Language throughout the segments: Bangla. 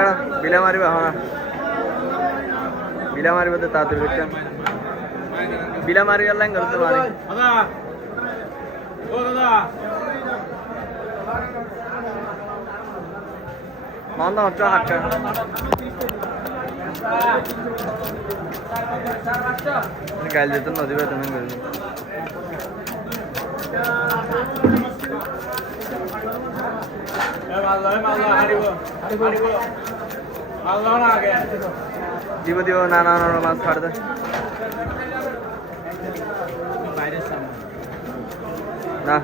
কাটা বিলা মারিবা হ্যাঁ বিলা মারিবা তো তাড়াতাড়ি করতাম বিলা মারি গেল লাইন করতে মারি দাদা ও দাদা মন তো হচ্ছে হাটটা গাইল যেত নদী বেতন করবি দিব দিব না না না মাছ ছাড় দে না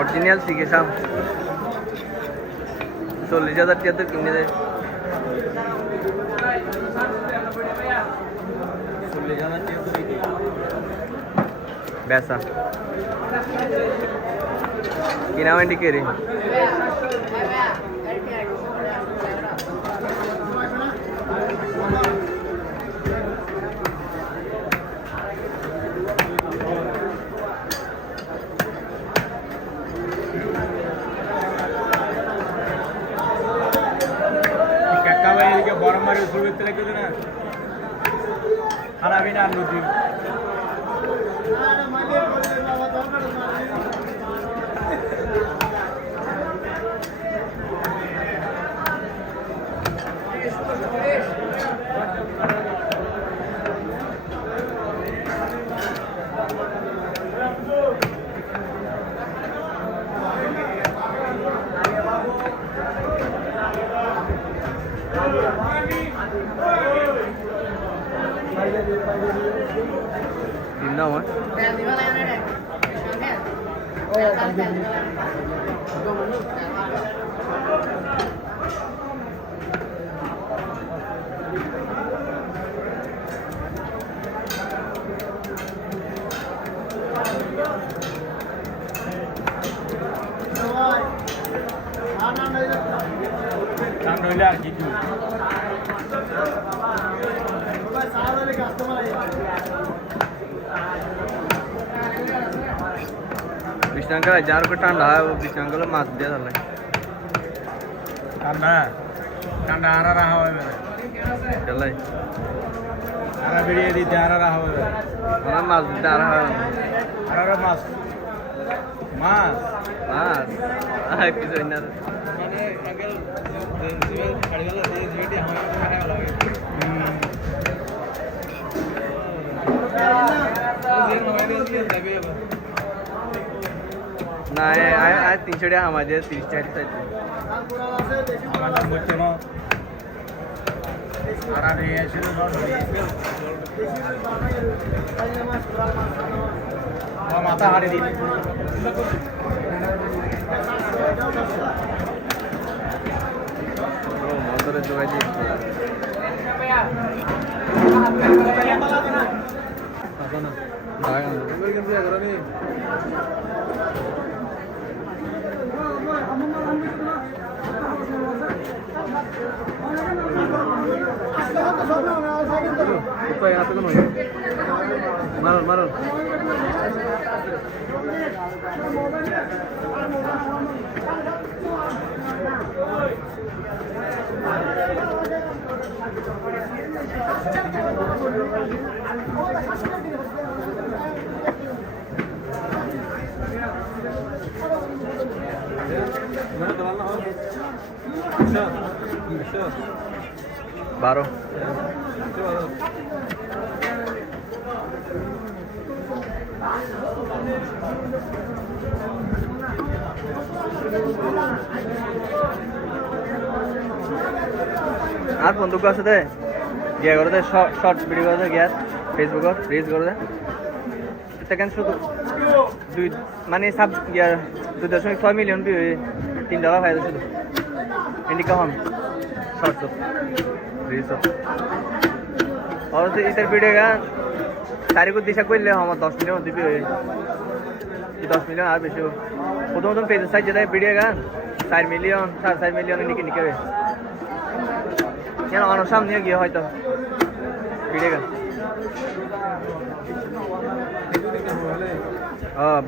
অরিজিনাল শিখেছাম 40,000 টাকা তো কিনে দেয় 40,000 টাকা বেসা কিনা വേണ്ടി കയറി বড় মারি শুরুতে লেগে না খারাপই না নদী Tìm đâu á? Đang nói là gì chủ? বিষ্ণাঙ্কা যার উপর ঠান্ডা হয় বিষ্ণাঙ্কলে মাছ দিয়ে ধরলে ঠান্ডা ঠান্ডা আরা রাহা হবে চলাই আরা বেরিয়ে দিতে আরা রাহা হবে মানে মাছ দিতে আর হয় আরা মাছ মাছ মাছ কিছু না মানে আগে খাড়িওয়ালা দিয়ে যেটি আমাকে খানে ভালো লাগে না আয় 300 টাকা আমাদের 30 টাকা চাইছে আমার বলছো না আর আরে এসে তো মাথা হারিয়ে দিই মন্দরে জোগাই দিই মারো মারো बारो আর বন্ধুক আছে দে গিয়া করে দে শর্ট ভিডিও করে দে গিয়া ফেসবুক রিলস করে দে সেকেন্ড শুধু দুই মানে সাব গিয়া 2.6 মিলিয়ন ভিউ $3 ফায়দা শুধু ইন্ডিকা হম শর্ট তো রিলস और इधर वीडियो का सारी को दिशा कोई ले हम 10 मिलियन दिबी होय 10 मिलियन আর বেশি প্রথম পেজ সাইজ যেটা ভিডিও का 4 মিলিয়ন 4 মিলিয়ন নিকে হবে কেন অন্য সামনে গিয়ে হয়তো ভিডিও का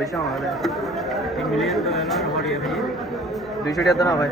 বেশি আমার 3 মিলিয়ন তো না হরিয়া ভাই 200 টাকা তো না ভাই